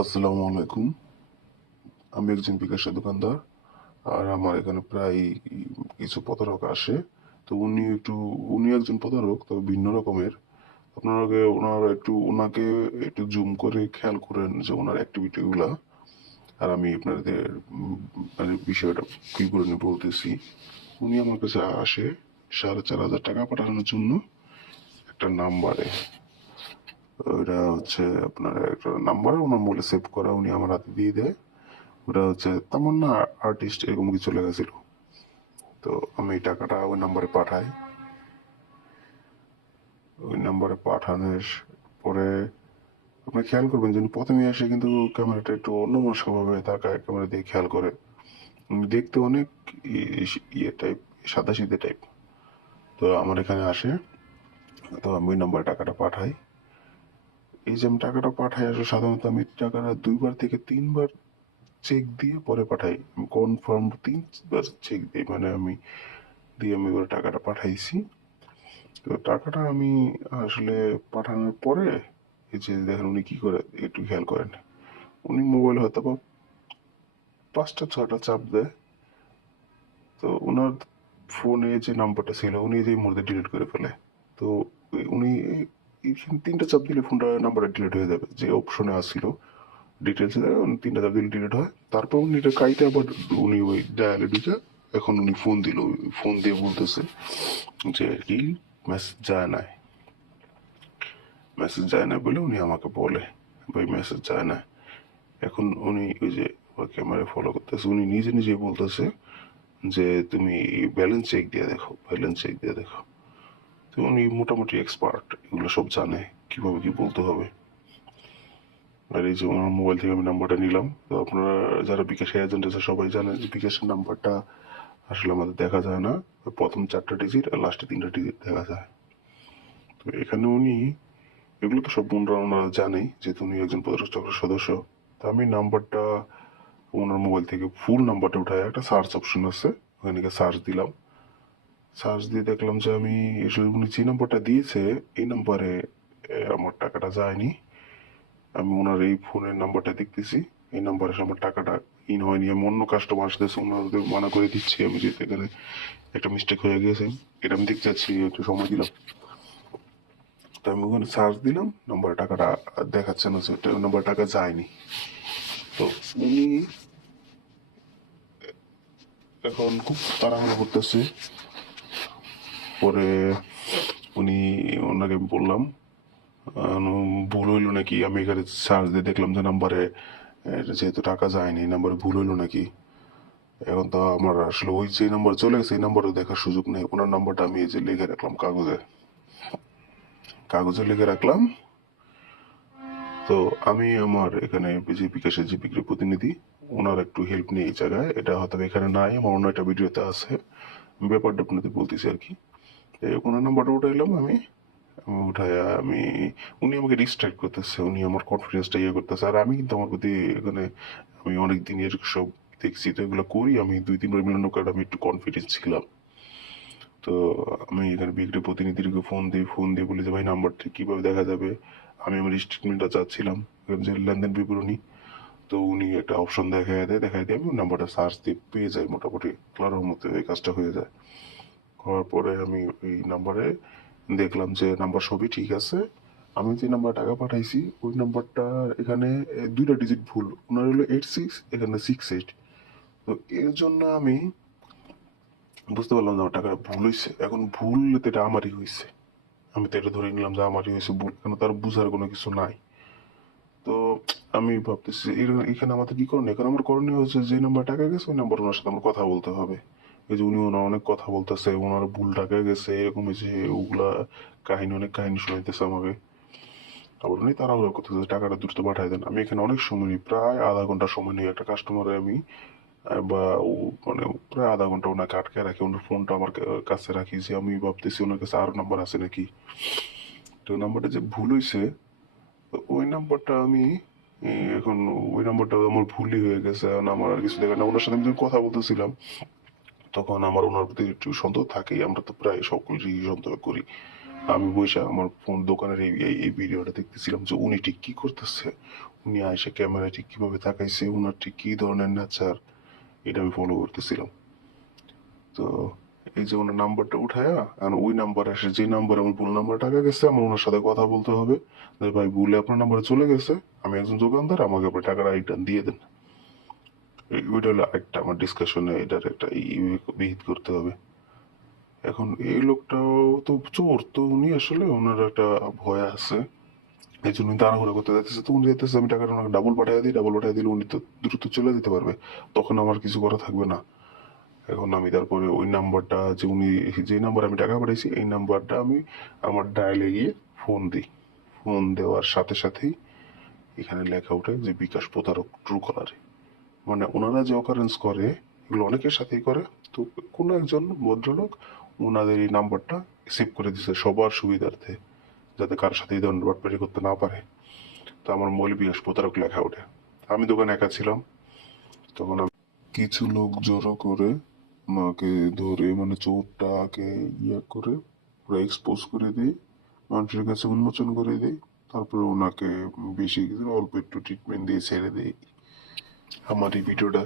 আসসালামু আলাইকুম। আমি একজন বিকাশের দোকানদার। আর আমার এখানে প্রায় কিছু প্রতারক আসে। তো উনি একজন প্রতারক, তবে ভিন্ন রকমের। ওনারা ওনাকে একটু জুম করে খেয়াল করেন যে ওনার অ্যাক্টিভিটি গুলা। আর আমি আপনাদের মানে বিষয়টা বিবরণী বলতেছি। উনি আমার কাছে আসে 4,500 টাকা পাঠানোর জন্য একটা নাম্বারে। ওইটা হচ্ছে আপনার একটা নাম্বার ওনার মোবাইলে সেভ করা, উনি আমার হাতে দিয়ে দেয়। ওটা হচ্ছে তামান্না আর্টিস্ট এরকম কিছু লেখা ছিল। তো আমি টাকাটা ওই নাম্বারে পাঠাই। ওই নাম্বারে পাঠানোর পরে আপনি খেয়াল করবেন যে উনি প্রথমে এসে কিন্তু ক্যামেরাটা একটু অন্যমনস্ক ভাবে তাকায়, ক্যামেরা দিয়ে খেয়াল করে। উনি দেখতে অনেক ইয়ে টাইপ, সাদাসিধে টাইপ। তো আমার এখানে আসে, তো আমি ওই নাম্বারে টাকাটা পাঠাই। এই যে আমি টাকাটা পাঠাই, আসলে সাধারণত আমি টাকাটা 2 থেকে 3 বার চেক দিয়ে পরে পাঠাই। আমি কনফার্ম 3 বার চেক দিই, মানে আমি ওর টাকাটা পাঠাইছি। তো টাকাটা আমি আসলে পাঠানোর পরে এই যে দেখেন উনি কি করে একটু খেয়াল করেন। উনি মোবাইল হয়তো বা 5টা 6টা চাপ দেয়। তো ওনার ফোনে যে নাম্বারটা ছিল উনি যে মুহূর্তে ডিলিট করে ফেলে। তো উনি এইখানে 3টা চাপ দিলে ফোনটা নাম্বারটা ডিলিট হয়ে যাবে, যে অপশনে আসছিল ডিটেলস। 3টা চাপ দিলে ডিলিট হয়। তারপর উনি এটা কাইতে আবার উনি ওই ডায়ালে ঢুকে এখন উনি ফোন দিল। ফোন দিয়ে বলতেছে যে কি মেসেজ যায় না, মেসেজ যায় না বলে উনি আমাকে বলে ভাই মেসেজ যায় না। এখন উনি ওই যে ক্যামেরা ফলো করতেছে, উনি নিজে নিজে বলতেছে যে তুমি ব্যালেন্স চেক দিয়ে দেখো, ব্যালেন্স চেক দিয়ে দেখো। তো উনি মোটামুটি এক্সপার্ট, এগুলো সব জানে কিভাবে কি বলতে হবে। আর এই যে ওনার মোবাইল থেকে আমি নাম্বারটা নিলাম। তো আপনারা যারা বিকাশের এজেন্ট আছে সবাই জানেন যে বিকাশের নাম্বারটা আসলে আমাদের দেখা যায় না। প্রথম 4টা ডিজিট আর লাস্টে 3টা ডিজিট দেখা যায়। তো এখানে উনি এগুলো তো সব ওনারা জানেই, যেহেতু উনি একজন প্রতারক চক্রের সদস্য। তো আমি নাম্বারটা ওনার মোবাইল থেকে ফুল নাম্বারটা উঠায় একটা সার্চ অপশন আছে, ওখানে গিয়ে সার্চ দিলাম। সার্চ দিয়ে দেখলাম যে আমি আসলে উনি যে নাম্বারটা দিয়েছে এই নাম্বারে আমার টাকাটা যায়নি। আমি ওনার এই ফোনের নাম্বারটা দেখতেছি, এই নাম্বারে আমার টাকাটা ইন হয়নি। আমি অন্য কাস্টমার আসতেছে, ওনাদের মানা করে দিচ্ছি আমি যে এখানে একটা মিস্টেক হয়ে গেছে, এটা আমি দেখতে চাচ্ছি, একটু সময় দিলাম। তো আমি ওখানে সার্চ দিলাম, নাম্বারে টাকাটা দেখাচ্ছে না, সেটা নাম্বার টাকা যায়নি। তো উনি এখন খুব তাড়াহুড়ো করতেছে। পরে ওনাকে বললাম ভুল হইলো নাকি। আমি এখানে সার্চ দিয়ে দেখলাম যে নাম্বারে যেহেতু টাকা যায়নি, নাম্বারে ভুল হইলো নাকি। এখন তো আমার আসলে ওই যে নাম্বার চলে গেছে এই নাম্বারও দেখার সুযোগ নেই। ওনার নাম্বারটা আমি এই যে লিখে রাখলাম কাগজে, কাগজে লিখে রাখলাম। তো আমি আমার এখানে যে বিকাশের যে বিক্রি প্রতিনিধি, ওনার একটু হেল্প নিই এই জায়গায়। এটা হয়তো এখানে নাই, আমার অন্য একটা ভিডিওতে আছে, ব্যাপারটা আপনাদের বলতেছি আর কি। ওনার নাম্বারটা উঠাইলাম আমি। আমি উনি আমাকে ডিস্ট্রাক্ট করতেছে, উনি আমার কনফিডেন্সটা ইয়ে করতেছে। আর আমি কিন্তু আমার প্রতি এখানে আমি অনেক দিনের সব দেখছি, তো এগুলো করি আমি 2-3 বার মিলানোর কারণে আমি একটু কনফিডেন্স ছিলাম। তো আমি এখানে বিক্রি প্রতিনিধিকে ফোন দিয়ে বলি যে ভাই নাম্বারটা কিভাবে দেখা যাবে। আমি আমার স্টেটমেন্টটা চাচ্ছিলাম, যে লেনদেন বিবরণী। তো উনি একটা অপশন দেখায় দিয়ে আমি নাম্বারটা সার্চ দিয়ে পেয়ে যাই, মোটামুটি ক্লারের মধ্যে এই কাজটা হয়ে যায়। হওয়ার পরে আমি ওই নাম্বারে দেখলাম যে নাম্বার সবই ঠিক আছে। আমি যে নাম্বার টাকা পাঠাইছি ওই নাম্বারটা এখানে 2টা ডিজিট ভুল, ওনার হলো 86, এখানে 68। তো এর জন্য আমি বুঝতে পারলাম যে আমার টাকাটা ভুল হয়েছে। এখন ভুল তো এটা আমারই হয়েছে, আমি তো এটা ধরে নিলাম যে আমারই হয়েছে ভুল, কেন তার বুঝার কোনো কিছু নাই। তো আমি ভাবতেছি এখানে আমাদের কি করণীয়। এখন আমার করণীয় হচ্ছে যে নাম্বার টাকা গেছে ওই নাম্বার ওনার সাথে আমার কথা বলতে হবে। এই যে উনি ওনার অনেক কথা বলতেছে, ওনার ভুল টাকা গেছে এরকম হয়েছে, ওগুলা অনেক কাহিনী শোনাইতেছে আমাকে। আবার উনি তাড়াহুড়ো করতেছে টাকাটা দ্রুত পাঠাই দেন। আমি এখানে অনেক সময় নিই, প্রায় আধা ঘন্টা সময় নিই একটা কাস্টমারে আমি। বা মানে প্রায় আধা ঘন্টা ওনাকে আটকে রাখি, ওনার ফোনটা আমার কাছে রাখি, যে আমি ভাবতেছি ওনার কাছে আরো নাম্বার আছে নাকি। তো নাম্বারটা যে ভুল হয়েছে, তো ওই নাম্বারটা আমি এখন ওই নাম্বারটা আমার ভুলই হয়ে গেছে। এখন আমার আর কিছু দেখে না, ওনার সাথে আমি যখন কথা বলতেছিলাম তখন আমার ওনার প্রতি একটু সন্দেহ থাকেই, আমরা তো প্রায় সকলেই সন্দেহ করি। আমি বসে আমার ফোন দোকানের এই ভিডিওটা দেখতেছিলাম যে উনি ঠিক কি করতেছে। উনি আইসে ক্যামেরা ঠিক কিভাবে তাকাইছে, উনার ঠিক কি ধরনের নেচার, এটা আমি ফলো করতেছিলাম। তো এই যে ওনার নাম্বারটা উঠায়া আর ওই নাম্বার আসে, যে নাম্বার আমার ভুল নাম্বার টাকা গেছে, আমার ওনার সাথে কথা বলতে হবে যে ভাই ভুলে আপনার নাম্বারে চলে গেছে, আমি একজন দোকানদার, আমাকে আপনি টাকাটা রিটার্ন দিয়ে দেন। ওইটা হলো একটা আমার ডিসকাশনে এটার একটা বিহিত করতে হবে। এখন এই লোকটাও তো চোর, তো উনি আসলে ওনার একটা ভয় আছে, এই জন্য উনি তাড়াহুড়া করতে যাইতেছে। তো উনি যাইতেছে আমি টাকাটা ওনাকে ডাবল পাঠিয়ে দিই, ডাবল পাঠিয়ে দিলে উনি তো দ্রুত চলে যেতে পারবে, তখন আমার কিছু করা থাকবে না। এখন আমি তারপরে ওই নাম্বারটা, যে উনি যে নাম্বার আমি টাকা পাঠাইছি এই নাম্বারটা আমি আমার ডায়ালে গিয়ে ফোন দিই। ফোন দেওয়ার সাথে সাথেই এখানে লেখা ওঠে যে বিকাশ প্রতারক ট্রু কলারে। মানে ওনারা যে অকারেন্স করে এগুলো অনেকের সাথেই করে। তো কোনো একজন ভদ্রলোক ওনাদের এই নাম্বারটা সেভ করে দিছে সবার সুবিধার্থে, যাতে কারোর সাথে এই ধরনের বাটপারি করতে না পারে। তো আমার মোবাইলে বিকাশ প্রতারক লেখা ওঠে। আমি দোকানে একা ছিলাম, তখন কিছু লোক জড়ো করে ওনাকে ধরে, মানে চোরটাকে করে পুরো এক্সপোজ করে দিই, মানুষের কাছে উন্মোচন করে দিই। তারপরে ওনাকে বেশি কিছু না, অল্প একটু ট্রিটমেন্ট দিয়ে ছেড়ে দিই। আমার এই ভিডিওটা